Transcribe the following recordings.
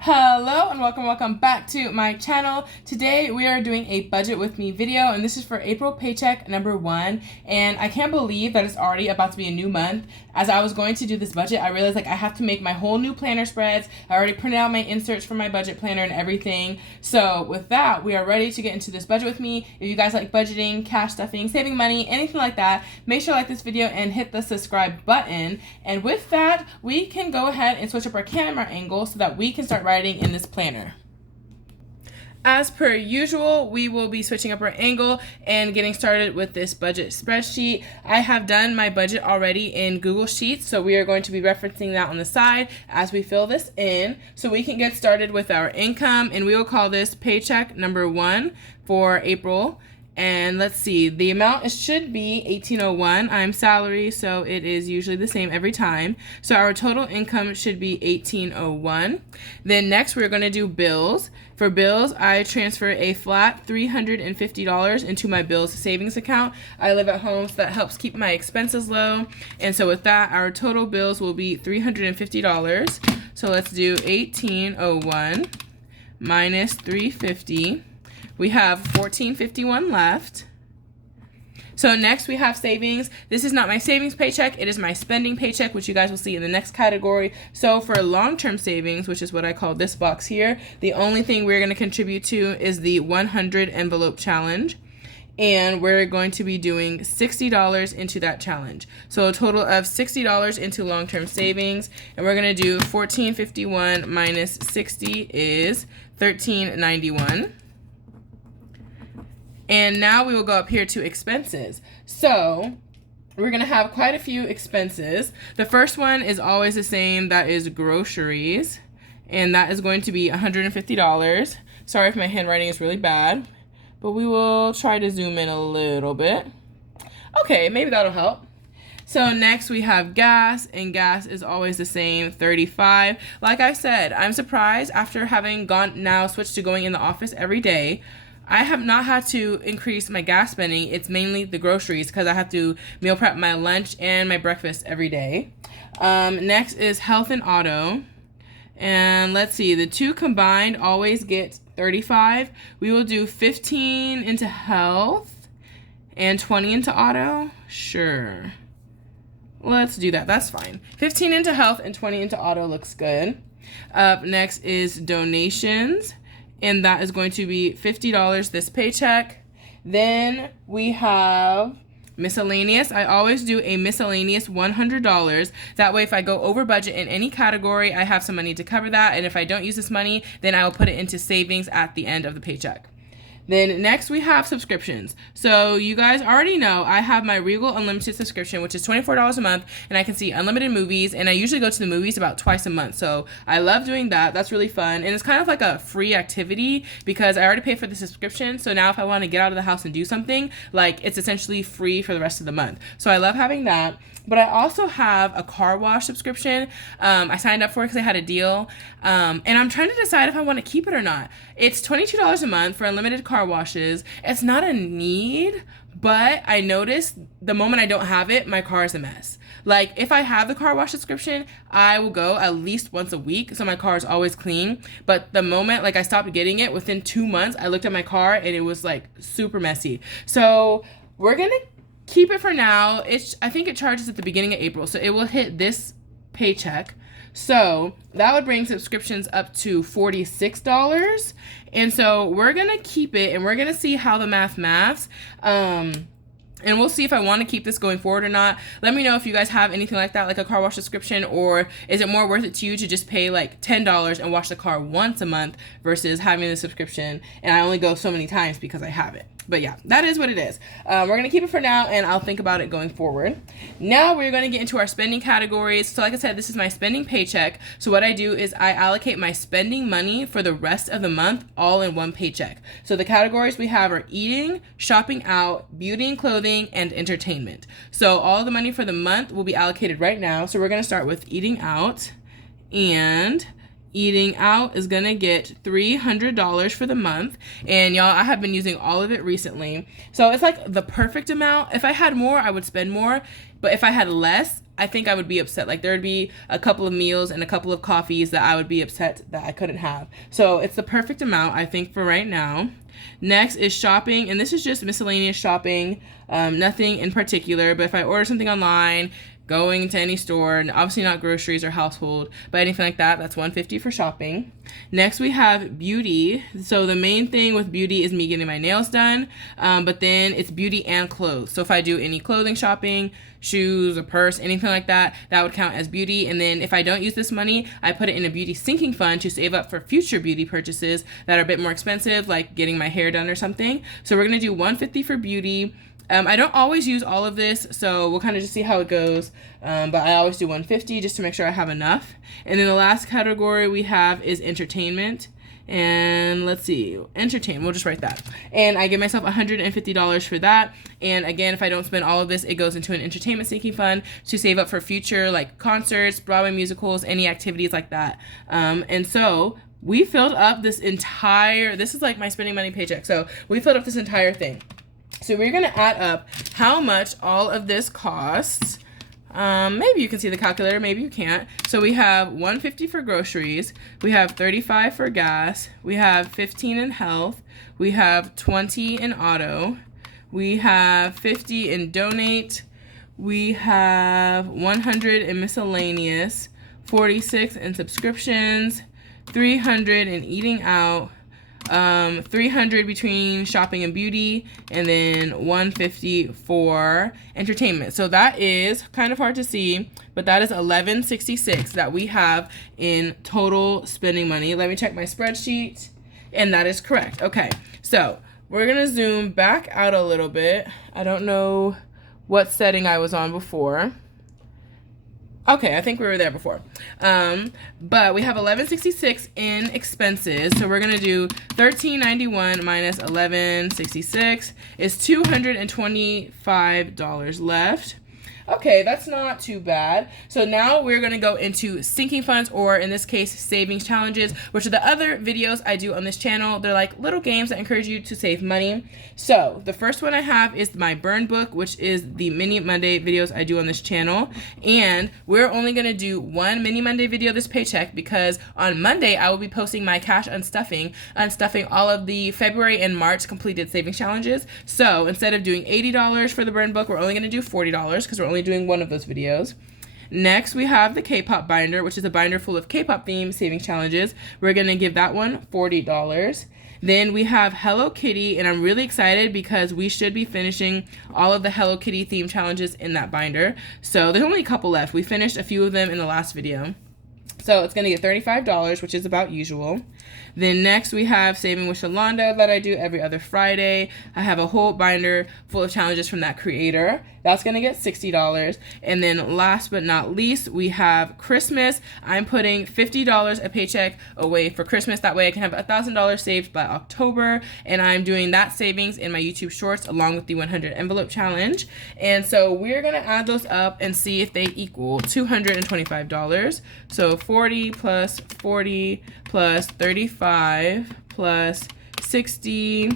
Hello and welcome back to my channel. Today we are doing a budget with me video, and this is for April paycheck number 1, and I can't believe that it's already about to be a new month. As I was going to do this budget, I realized I have to make my whole new planner spreads. I already printed out my inserts for my budget planner and everything. So with that, we are ready to get into this budget with me. If you guys like budgeting, cash stuffing, saving money, anything like that, make sure to like this video and hit the subscribe button. And with that, we can go ahead and switch up our camera angle so that we can start writing in this planner. As per usual, we will be switching up our angle and getting started with this budget spreadsheet. I have done my budget already in Google Sheets, so we are going to be referencing that on the side as we fill this in. So we can get started with our income, and we will call this paycheck number 1 for April. And let's see, the amount should be $18.01. I'm salary, so it is usually the same every time. So our total income should be $18.01. Then next we're going to do bills. For bills, I transfer a flat $350 into my bills savings account. I live at home, so that helps keep my expenses low. And so with that, our total bills will be $350. So let's do $18.01 minus $350. We have $14.51 left. So next we have savings. This is not my savings paycheck, it is my spending paycheck, which you guys will see in the next category. So for long-term savings, which is what I call this box here, the only thing we're going to contribute to is the 100 envelope challenge. And we're going to be doing $60 into that challenge. So a total of $60 into long-term savings. And we're going to do $14.51 minus 60 is $13.91. And now we will go up here to expenses. So we're going to have quite a few expenses. The first one is always the same. That is groceries. And that is going to be $150. Sorry if my handwriting is really bad, but we will try to zoom in a little bit. Okay, maybe that'll help. So next we have gas, and gas is always the same, $35. Like I said, I'm surprised after having now switched to going in the office every day. I have not had to increase my gas spending. It's mainly the groceries because I have to meal prep my lunch and my breakfast every day. Next is health and auto. And let's see, the two combined always get $35. We will do 15 into health and 20 into auto. Sure. Let's do that. That's fine. 15 into health and 20 into auto looks good. Up next is donations. And that is going to be $50 this paycheck. Then we have miscellaneous. I always do a miscellaneous $100. That way if I go over budget in any category, I have some money to cover that. And if I don't use this money, then I will put it into savings at the end of the paycheck. Then next we have subscriptions. So you guys already know I have my Regal Unlimited subscription, which is $24 a month, and I can see unlimited movies, and I usually go to the movies about twice a month. So I love doing that. That's really fun. And it's kind of like a free activity because I already paid for the subscription. So now if I want to get out of the house and do something, like it's essentially free for the rest of the month. So I love having that. But I also have a car wash subscription. I signed up for it because I had a deal. And I'm trying to decide if I want to keep it or not. It's $22 a month for unlimited car washes. It's not a need, but I noticed the moment I don't have it, my car is a mess. Like if I have the car wash subscription, I will go at least once a week. So my car is always clean. But the moment I stopped getting it, within 2 months, I looked at my car and it was super messy. So we're going to keep it for now. I think it charges at the beginning of April, so it will hit this paycheck. So that would bring subscriptions up to $46. And so we're going to keep it, and we're going to see how the maths. And we'll see if I want to keep this going forward or not. Let me know if you guys have anything like that, like a car wash subscription, or is it more worth it to you to just pay $10 and wash the car once a month versus having the subscription and I only go so many times because I have it. But yeah, that is what it is. We're going to keep it for now, and I'll think about it going forward. Now we're going to get into our spending categories. So like I said, this is my spending paycheck. So what I do is I allocate my spending money for the rest of the month all in one paycheck. So the categories we have are eating, shopping out, beauty and clothing, and entertainment. So all the money for the month will be allocated right now. So we're going to start with eating out, and eating out is gonna get $300 for the month. And y'all, I have been using all of it recently, so it's the perfect amount. If I had more, I would spend more, but if I had less, I think I would be upset. Like there would be a couple of meals and a couple of coffees that I would be upset that I couldn't have. So it's the perfect amount, I think, for right now. Next is shopping, and this is just miscellaneous shopping, nothing in particular, but if I order something online, going to any store, and obviously not groceries or household, but anything like that, that's $150 for shopping. Next we have beauty. So the main thing with beauty is me getting my nails done, but then it's beauty and clothes. So if I do any clothing shopping, shoes, a purse, anything like that, that would count as beauty. And then if I don't use this money, I put it in a beauty sinking fund to save up for future beauty purchases that are a bit more expensive, like getting my hair done or something. So we're gonna do $150 for beauty. I don't always use all of this, so we'll kind of just see how it goes, but I always do $150 just to make sure I have enough. And then the last category we have is entertainment. And let's see, entertain, we'll just write that. And I give myself $150 for that. And again, if I don't spend all of this, it goes into an entertainment sinking fund to save up for future like concerts, Broadway musicals, any activities like that. And so we filled up this entire, this is like my spending money paycheck. So we filled up this entire thing. So we're gonna add up how much all of this costs. Maybe you can see the calculator, maybe you can't. So we have $150 for groceries, we have $35 for gas, we have $15 in health, we have $20 in auto, we have $50 in donate, we have $100 in miscellaneous, $46 in subscriptions, $300 in eating out, $300 between shopping and beauty, and then $150 for entertainment. So that is kind of hard to see, but that is $1166 that we have in total spending money. Let me check my spreadsheet, and that is correct. Okay, so we're gonna zoom back out a little bit. I don't know what setting I was on before. Okay, I think we were there before. But we have $1166 in expenses. So we're gonna do $1391 minus $1166 is $225 left. Okay, that's not too bad. So now we're gonna go into sinking funds, or in this case, savings challenges, which are the other videos I do on this channel. They're like little games that encourage you to save money. So the first one I have is my burn book, which is the mini Monday videos I do on this channel. And we're only gonna do one mini Monday video this paycheck because on Monday, I will be posting my cash unstuffing all of the February and March completed savings challenges. So instead of doing $80 for the burn book, we're only gonna do $40 because we're only doing one of those videos. Next, we have the K-pop binder, which is a binder full of K-pop themed saving challenges. We're gonna give that one $40. Then we have Hello Kitty, and I'm really excited because we should be finishing all of the Hello Kitty theme challenges in that binder. So there's only a couple left. We finished a few of them in the last video. So it's gonna get $35, which is about usual. Then next we have Saving with Shalonda that I do every other Friday. I have a whole binder full of challenges from that creator. That's gonna get $60. And then last but not least, we have Christmas. I'm putting $50 a paycheck away for Christmas. That way I can have $1,000 saved by October. And I'm doing that savings in my YouTube shorts along with the 100 envelope challenge. And so we're gonna add those up and see if they equal $225. So 40 plus 40 plus 35 plus 60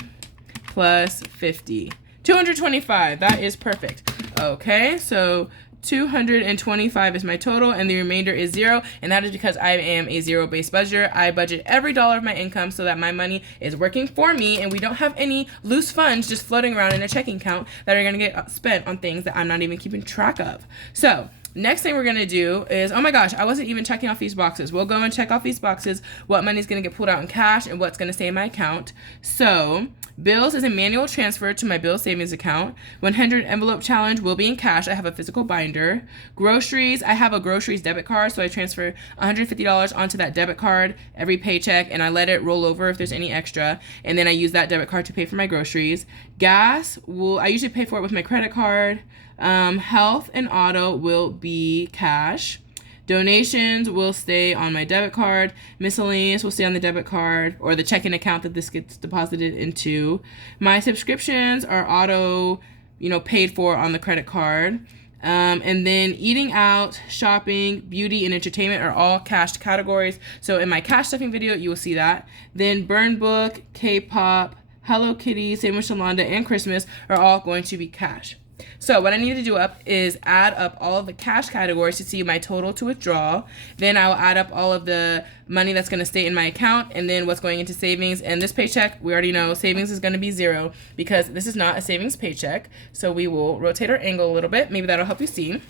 plus 50. 225, that is perfect. Okay, so 225 is my total, and the remainder is $0, and that is because I am a zero-based budgeter. I budget every dollar of my income so that my money is working for me, and we don't have any loose funds just floating around in a checking account that are gonna get spent on things that I'm not even keeping track of. So next thing we're gonna do is, oh my gosh, I wasn't even checking off these boxes. We'll go and check off these boxes, what money's gonna get pulled out in cash and what's gonna stay in my account. So bills is a manual transfer to my bill savings account. 100 envelope challenge will be in cash. I have a physical binder. Groceries, I have a groceries debit card, so I transfer $150 onto that debit card every paycheck, and I let it roll over if there's any extra, and then I use that debit card to pay for my groceries. Gas, I usually pay for it with my credit card. Health and auto will be cash. Donations will stay on my debit card. Miscellaneous will stay on the debit card or the checking account that this gets deposited into. My subscriptions are auto, paid for on the credit card. And then eating out, shopping, beauty, and entertainment are all cash categories. So in my cash stuffing video, you will see that. Then burn book, K-pop, Hello Kitty, Saving with Shalonda, and Christmas are all going to be cash. So what I need to do up is add up all of the cash categories to see my total to withdraw. Then I will add up all of the money that's going to stay in my account and then what's going into savings. And this paycheck, we already know savings is going to be 0 because this is not a savings paycheck. So we will rotate our angle a little bit. Maybe that'll help you see.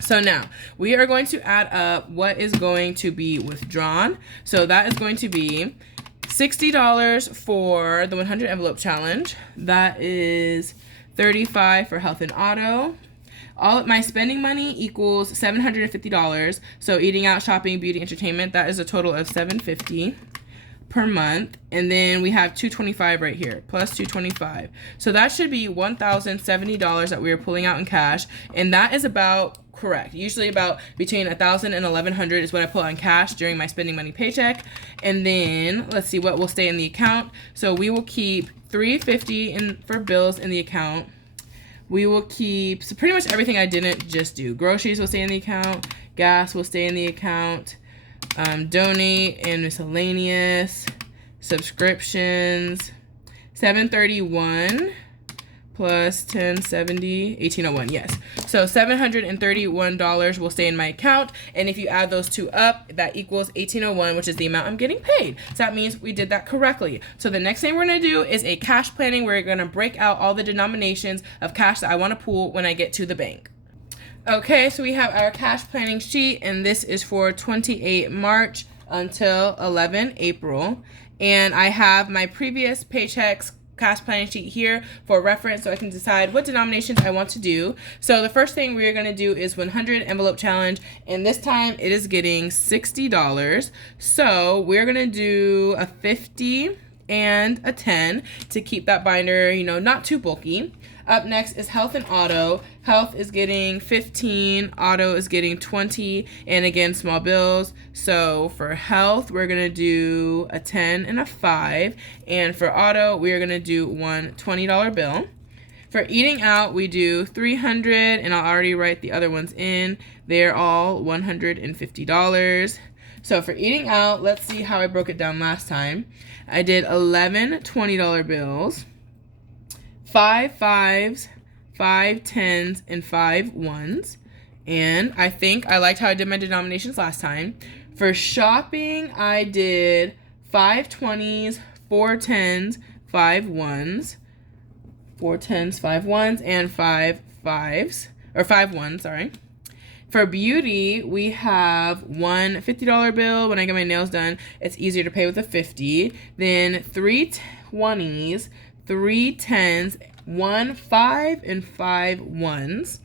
So now we are going to add up what is going to be withdrawn. So that is going to be $60 for the 100 envelope challenge. That is $35 for health and auto. All of my spending money equals $750. So eating out, shopping, beauty, entertainment, that is a total of $750 per month. And then we have $225 right here, plus $225. So that should be $1,070 that we are pulling out in cash. And that is about correct. Usually about between $1,000 and $1,100 is what I pull on cash during my spending money paycheck. And then let's see what will stay in the account. So we will keep $350 for bills in the account. We will keep pretty much everything I didn't just do. Groceries will stay in the account. Gas will stay in the account. Donate and miscellaneous. Subscriptions. $731 plus $1070, $1,801, yes. So $731 will stay in my account, and if you add those two up, that equals $1,801, which is the amount I'm getting paid. So that means we did that correctly. So the next thing we're gonna do is a cash planning. We're gonna break out all the denominations of cash that I wanna pull when I get to the bank. Okay, so we have our cash planning sheet, and this is for 28 March until 11 April. And I have my previous paychecks cash planning sheet here for reference so I can decide what denominations I want to do. So the first thing we're going to do is 100 envelope challenge, and this time it is getting $60. So we're going to do a 50 and a 10 to keep that binder, you know, not too bulky. Up next is health and auto. Health is getting 15, auto is getting 20, and again, small bills. So for health, we're gonna do a 10 and a 5, and for auto, we are gonna do one $20 bill. For eating out, we do 300, and I'll already write the other ones in. They're all $150. So for eating out, let's see how I broke it down last time. I did 11 $20 bills, 5 5s, 5 10s, and 5 1s. And I think I liked how I did my denominations last time. For shopping, I did 5 20s, 4 10s, 5 1s, 4 10s, 5 1s, and 5 5s, or 5 1s, sorry. For beauty, we have one $50 bill. When I get my nails done, it's easier to pay with a 50. Then 3 20s, 3 10s, 1 5, and 5 1s.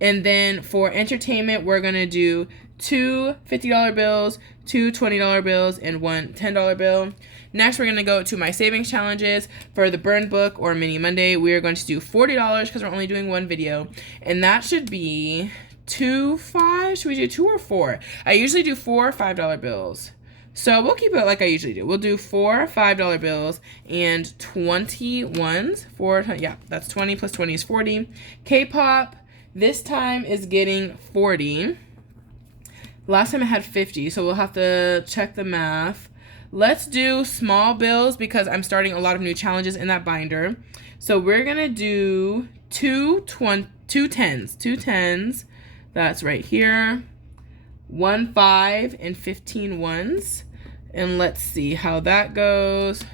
And then for entertainment, we're going to do 2 $50 bills, 2 $20 bills, and 1 $10 bill. Next, we're going to go to my savings challenges. For the Burn Book or Mini Monday, we are going to do $40 because we're only doing one video. And that should be 2 5. Should we do 2 or 4? I usually do 4 $5 bills. So we'll keep it like I usually do. We'll do 4 $5 bills and 20 ones. Yeah, that's 20 plus 20 is 40. K-pop, this time is getting 40. Last time I had 50, so we'll have to check the math. Let's do small bills because I'm starting a lot of new challenges in that binder. So we're going to do 2 10s. That's right here. 1 5 and 15 ones. And let's see how that goes.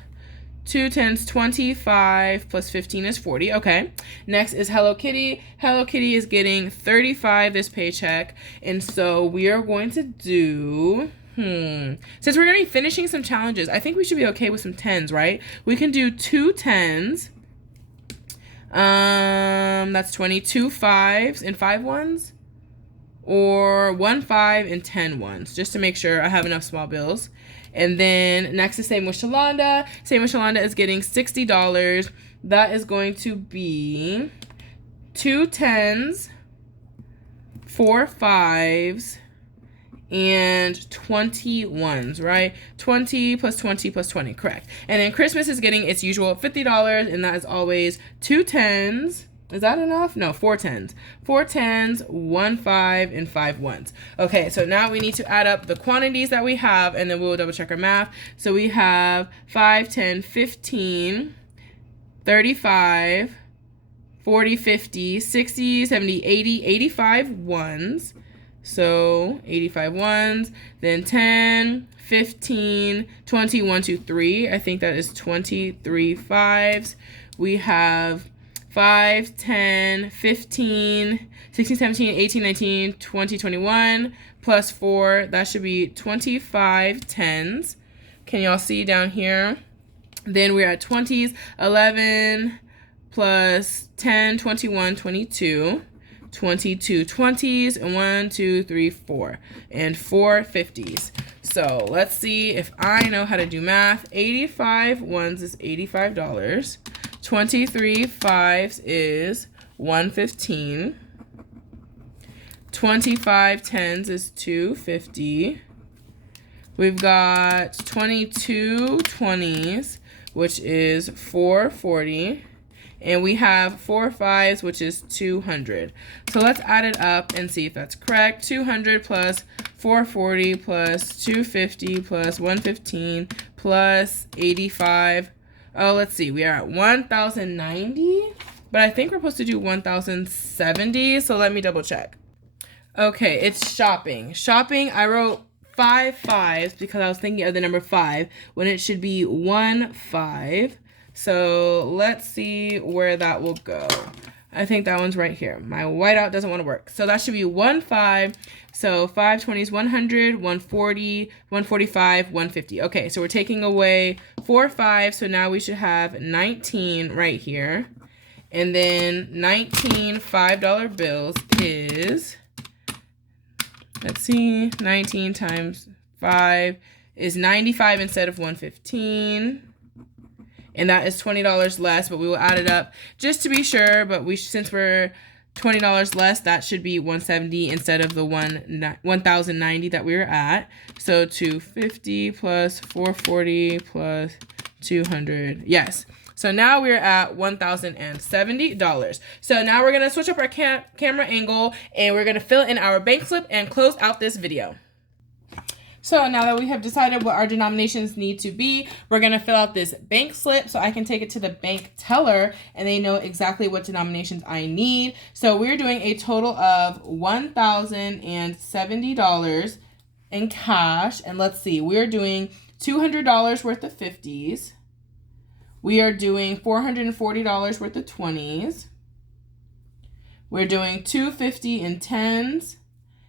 2 10s, 25 plus 15 is 40. Okay. Next is Hello Kitty. Hello Kitty is getting 35 this paycheck. And so we are going to do, since we're going to be finishing some challenges, I think we should be okay with some 10s, right? We can do 2 10s. That's 22 5s and 5 1s. Or 1 5 and 10 ones, just to make sure I have enough small bills. And then next is Same with Shalonda. Same with Shalonda is getting $60. That is going to be 2 10s, 4 5s, and 20 ones, right? 20 plus 20 plus 20, correct. And then Christmas is getting its usual $50, and that is always 2 10s. Is that enough? No, 4 10s. 4 10s, 1 5, and 5 1s. Okay, so now we need to add up the quantities that we have, and then we'll double check our math. So we have 5, 10, 15, 35, 40, 50, 60, 70, 80, 85 ones. So 85 ones, then 10, 15, 20, 1, 2, 3. I think that is 23 fives. We have 5, 10, 15, 16, 17, 18, 19, 20, 21, plus 4. That should be 25 tens. Can y'all see down here? Then we're at 20s, 11 plus 10, 21, 22. 22 20s, and 1, 2, 3, 4, and 4 50s. So let's see if I know how to do math. 85 ones is $85. 23 fives is $115. 25 tens is $250. We've got 22 20s, which is $440. And we have 4 fives, which is 200. So let's add it up and see if that's correct. 200 plus 440 plus 250 plus 115 plus 85. Oh, let's see. We are at 1,090, but I think we're supposed to do 1,070. So let me double check. Okay, it's shopping. Shopping, I wrote 5 fives because I was thinking of the number 5 when it should be 1 5. So let's see where that will go. I think that one's right here. My whiteout doesn't want to work. So that should be 1 5. So 5 20s, 100, 140, 145, 150. Okay, so we're taking away 4 5. So now we should have 19 right here. And then 19 $5 bills is, let's see, 19 times 5 is 95 instead of 115. And that is $20 less, but we will add it up just to be sure. But since we're $20 less, that should be 170 instead of the 1,090 that we were at. So 250 plus 440 plus 200. Yes. So now we're at $1,070. So now we're going to switch up our camera angle and we're going to fill in our bank slip and close out this video. So now that we have decided what our denominations need to be, we're going to fill out this bank slip so I can take it to the bank teller and they know exactly what denominations I need. So we're doing a total of $1,070 in cash. And let's see, we're doing $200 worth of 50s. We are doing $440 worth of 20s. We're doing $250 in 10s.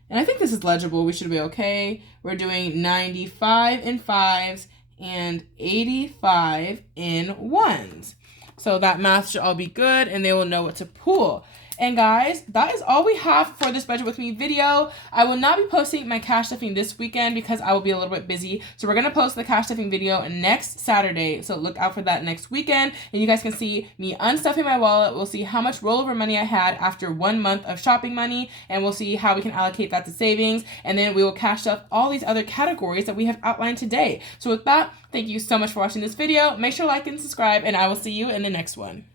And I think this is legible. We should be okay. We're doing 95 in 5s and 85 in 1s. So that math should all be good and they will know what to pull. And guys, that is all we have for this Budget With Me video. I will not be posting my cash stuffing this weekend because I will be a little bit busy. So we're going to post the cash stuffing video next Saturday. So look out for that next weekend. And you guys can see me unstuffing my wallet. We'll see how much rollover money I had after 1 month of shopping money. And we'll see how we can allocate that to savings. And then we will cash stuff all these other categories that we have outlined today. So with that, thank you so much for watching this video. Make sure to like and subscribe. And I will see you in the next one.